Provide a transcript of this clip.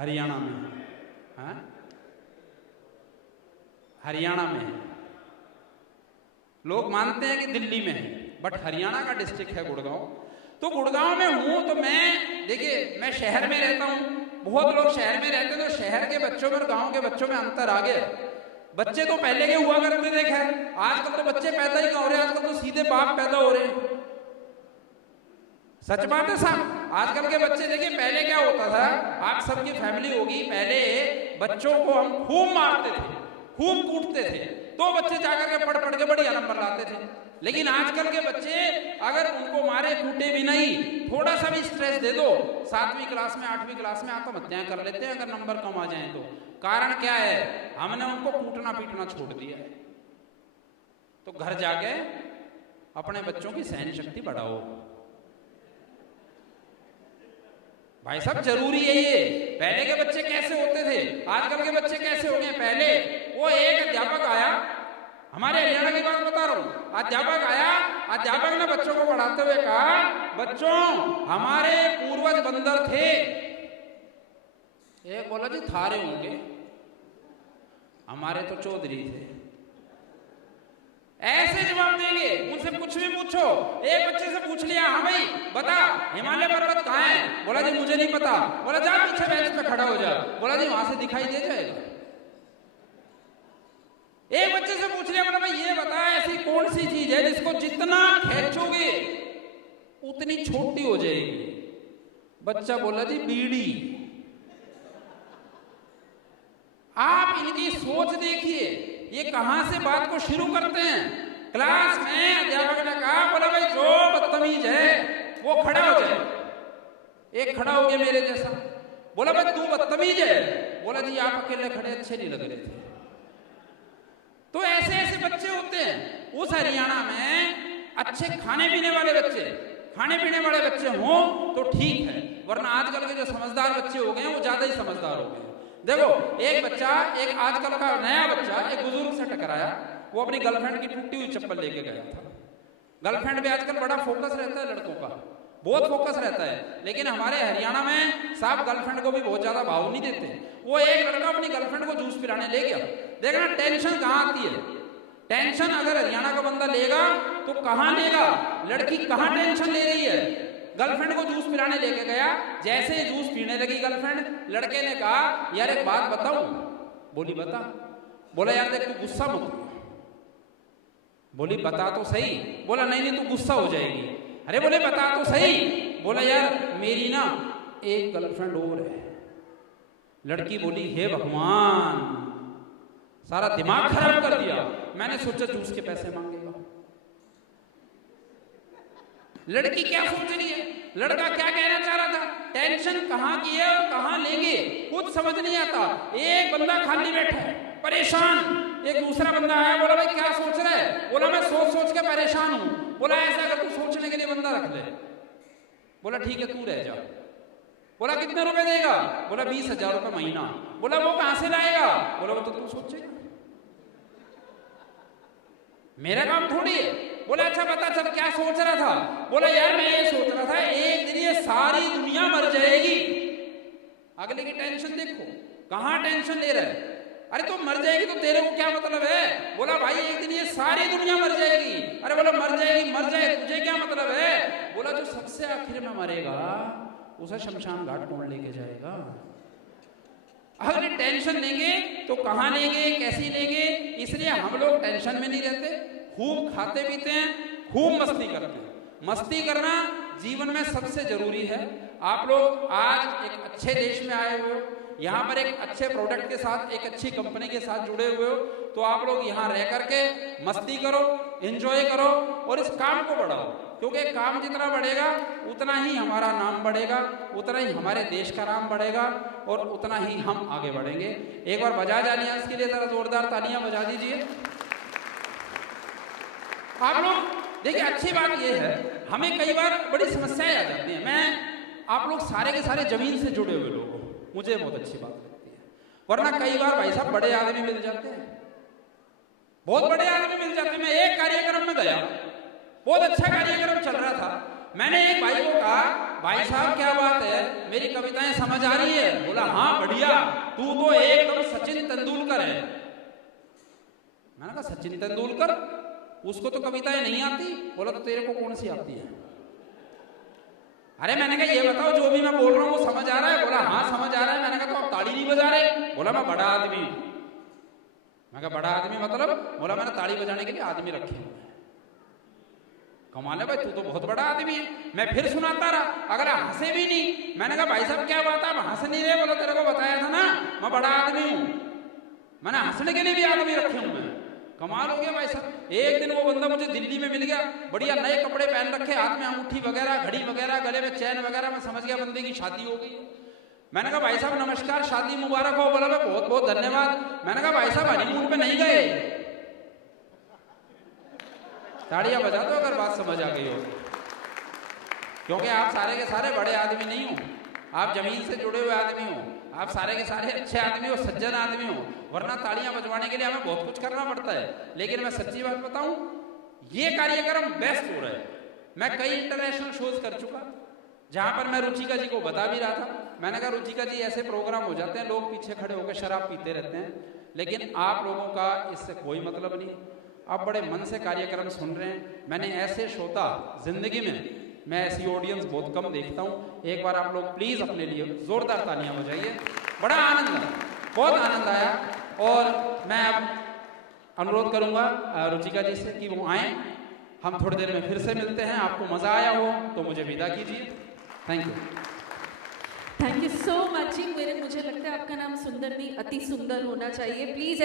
हरियाणा में। हाँ, हरियाणा में है। लोग मानते हैं कि दिल्ली में है, बट हरियाणा का डिस्ट्रिक्ट है गुड़गांव। तो गुड़गांव में हूं तो मैं, देखिए मैं शहर में रहता हूं, बहुत लोग शहर में रहते हैं, तो शहर के बच्चों में और गांव के बच्चों में अंतर आ गया। बच्चे तो पहले के हुआ करते थे, खैर आजकल तो बच्चे पैदा ही कहाँ हो रहे हैं, आजकल तो सीधे बाप पैदा हो रहे हैं। सच बात है साहब, आजकल के बच्चे देखिए, पहले क्या होता था, आप सबकी फैमिली होगी, पहले बच्चों को हम खूब मारते थे, खूब कूटते थे, तो बच्चे जाकर के पढ़ के बढ़िया नंबर लाते थे। लेकिन आजकल के बच्चे अगर उनको मारे कूटे भी नहीं, थोड़ा सा भी स्ट्रेस दे दो, 7वीं क्लास में 8वीं क्लास में आत्महत्या कर लेते हैं अगर नंबर कम आ जाए तो। कारण क्या है, हमने उनको कूटना पीटना छोड़ दिया है। तो घर जाके अपने बच्चों की सहन शक्ति बढ़ाओ भाई साहब, जरूरी है ये। पहले के बच्चे कैसे होते थे, आजकल के बच्चे कैसे हो गए। पहले वो एक अध्यापक आया, हमारे हरियाणा की बात बता रहा हूं, अध्यापक आया, अध्यापक ने बच्चों को पढ़ाते हुए कहा, बच्चों हमारे पूर्वज बंदर थे। एक बोला जी थारे होंगे, हमारे तो चौधरी थे। ऐसे जवाब देंगे, उनसे कुछ भी पूछो। एक बच्चे से पूछ लिया, हाँ भाई बता हिमालय पर्वत कहाँ है, बोला जी मुझे नहीं पता। बोला जा पीछे बेंच पे खड़ा हो जा, बोला जी वहां से दिखाई दे जाएगा। एक बच्चे से पूछ लिया, बोला भाई ये बता ऐसी कौन सी चीज है जिसको जितना खींचोगे उतनी छोटी हो जाएगी। बच्चा बोला जी बीड़ी। आप इनकी सोच देखिए, ये कहां से बात को शुरू करते हैं। क्लास में अध्यापक ने कहा, बोला भाई जो बदतमीज है वो खड़ा हो जाए। एक खड़ा हो गया मेरे जैसा, बोला भाई तू बदतमीज है, बोला जी आप अकेले खड़े अच्छे नहीं लग रहे थे। तो ऐसे ऐसे बच्चे होते हैं। उस हरियाणा में अच्छे खाने पीने वाले बच्चे हों तो ठीक है, वरना आजकल के जो समझदार बच्चे हो गए हैं वो ज्यादा ही समझदार हो गए। देखो एक बच्चा, एक आजकल का नया बच्चा एक बुजुर्ग से टकराया, वो अपनी गर्लफ्रेंड की टूटी हुई चप्पल लेके गया था। गर्लफ्रेंड पे आजकल बड़ा फोकस रहता है, लड़कों का बहुत फोकस रहता है, लेकिन हमारे हरियाणा में साहब गर्लफ्रेंड को भी बहुत ज्यादा भाव नहीं देते। वो एक लड़का अपनी गर्लफ्रेंड को जूस पिलाने ले गया। देखना टेंशन कहां आती है, टेंशन अगर हरियाणा का बंदा लेगा तो कहां लेगा, लड़की कहां टेंशन ले रही है। गर्लफ्रेंड को जूस पिलाने लेके गया, जैसे ही जूस पीने लगी गर्लफ्रेंड, लड़के ने कहा यार एक बात बताऊं। बोली बता। बोला यार देख तू गुस्सा मत हो। बोली बता तो सही। बोला नहीं नहीं तू गुस्सा हो जाएगी। अरे बोले बता तो सही। बोला यार मेरी ना एक गर्लफ्रेंड और है। लड़की बोली हे भगवान, सारा दिमाग खराब कर दिया। मैंने सोचा जूस के पैसे मांगेगा। लड़की क्या सोच रही है, लड़का क्या कहना चाह रहा था, टेंशन कहां की है और कहां लेंगे कुछ समझ नहीं आता। एक बंदा खाली बैठा है परेशान, एक दूसरा बंदा आया, बोला भाई क्या सोच रहा है। बोला मैं सोच सोच के परेशान हूं। बोला ऐसा अगर तू सोचने के लिए बंदा रख ले। बोला ठीक है तू रह जा। बोला कितने रुपए देगा। बोला 20,000 रुपए महीना। बोला वो कहां से लाएगा। बोला वो तो तू सोचेगा, मेरा काम थोड़ी है। बोला अच्छा बता चल क्या सोच रहा था। बोला यार मैं ये सोच रहा था एक दिन ये सारी दुनिया मर जाएगी। अगले की टेंशन देखो, कहां टेंशन ले रहा है। अरे तो मर जाएगी तो तेरे को क्या मतलब है। बोला भाई एक दिन ये सारी दुनिया मर जाएगी। अरे बोला मर जाएगी, मर जाए तुझे क्या मतलब है। बोला जो सबसे आखिर में मरेगा उसे शमशान घाट कौन लेके जाएगा। अगर टेंशन लेंगे तो कहां लेंगे, कैसी लेंगे। इसलिए हम लोग टेंशन में नहीं रहते, खूब खाते पीते हैं, खूब मस्ती करते हैं। मस्ती करना जीवन में सबसे जरूरी है। आप लोग आज एक अच्छे देश में आए हुए हो, यहाँ पर एक अच्छे प्रोडक्ट के साथ, एक अच्छी कंपनी के साथ जुड़े हुए हो, तो आप लोग यहाँ रह करके मस्ती करो, एंजॉय करो और इस काम को बढ़ाओ। क्योंकि काम जितना बढ़ेगा उतना ही हमारा नाम बढ़ेगा, उतना ही हमारे देश का नाम बढ़ेगा और उतना ही हम आगे बढ़ेंगे। एक बार बजाज एलियंस के लिए जरा जोरदार तालियां बजा दीजिए। आप लोग देखिए अच्छी बात यह है, हमें कई बार बड़ी समस्याएं आ जाती हैं। मैं आप लोग सारे के सारे जमीन से जुड़े हुए लोग हो, मुझे बहुत अच्छी बात लगती है। वरना कई बार भाई साहब बड़े आदमी मिल जाते हैं, बहुत बड़े आदमी मिल जाते हैं। मैं एक कार्यक्रम में गया, बहुत अच्छा कार्यक्रम चल रहा था, मैंने एक भाई को कहा, भाई साहब क्या बात है, मेरी कविताएं समझ आ रही है? बोला हाँ बढ़िया, तू तो एकदम सचिन तेंदुलकर है। मैंने कहा सचिन तेंदुलकर, उसको तो कविताएं नहीं आती। बोला तो तेरे को कौन सी आती है? अरे मैंने कहा ये बताओ, जो भी मैं बोल रहा हूँ वो समझ आ रहा है? बोला हाँ समझ आ रहा है। मैंने कहा तो आप ताली नहीं बजा रहे? बोला मैं बड़ा आदमी हूं। मैं कहा बड़ा आदमी मतलब? बोला मैंने ताली बजाने के लिए आदमी रखे हुए हैं। कमाल है भाई, तू तो बहुत बड़ा आदमी है। मैं फिर सुनाता रहा, अगला हंसे भी नहीं। मैंने कहा भाई साहब क्या बात है, आप हंस नहीं रहे? बोला तेरे को बताया था ना मैं बड़ा आदमी हूं, मैंने हंसने के लिए भी आदमी रखे हुए हैं। कमाल हो गया भाई साहब। एक दिन वो बंदा मुझे दिल्ली में मिल गया, बढ़िया नए कपड़े पहन रखे, हाथ में अंगूठी वगैरह, घड़ी वगैरह, गले में चैन वगैरह। मैं समझ गया बंदे की शादी हो गई। मैंने कहा भाई साहब नमस्कार, शादी मुबारक हो। बोला मैं बहुत बहुत धन्यवाद। मैंने कहा भाई साहब हनीमून पे नहीं गए? ताड़ियां बजा दो अगर बात समझ आ गई हो, क्योंकि आप सारे के सारे बड़े आदमी नहीं हो, आप जमीन से जुड़े हुए आदमी हो, आप सारे के सारे अच्छे आदमी हो, सज्जन आदमी हो, वरना तालियां बजवाने के लिए हमें बहुत कुछ करना पड़ता है। लेकिन मैं सच्ची बात बताऊं, ये कार्यक्रम बेस्ट हो रहा है। मैं कई इंटरनेशनल शोज कर चुका, जहां पर मैं रुचिका जी को बता भी रहा था। मैंने कहा रुचिका जी ऐसे प्रोग्राम हो जाते हैं, लोग पीछे खड़े होकर शराब पीते रहते हैं, लेकिन आप लोगों का इससे कोई मतलब नहीं। आप बड़े मन से कार्यक्रम सुन रहे हैं। मैंने ऐसे श्रोता जिंदगी में, मैं ऐसी ऑडियंस बहुत कम देखता हूँ। एक बार आप लोग प्लीज अपने लिए जोरदार तालियां बजाइए। बड़ा आनंद आया, बहुत आनंद आया। और मैं अब अनुरोध करूंगा रुचिका जी से कि वो आए, हम थोड़ी देर में फिर से मिलते हैं। आपको मजा आया हो तो मुझे विदा कीजिए। Thank you. Thank you so much जी। मुझे लगता है आपका नाम सुंदर नहीं, अति सुंदर होना चाहिए। प्लीज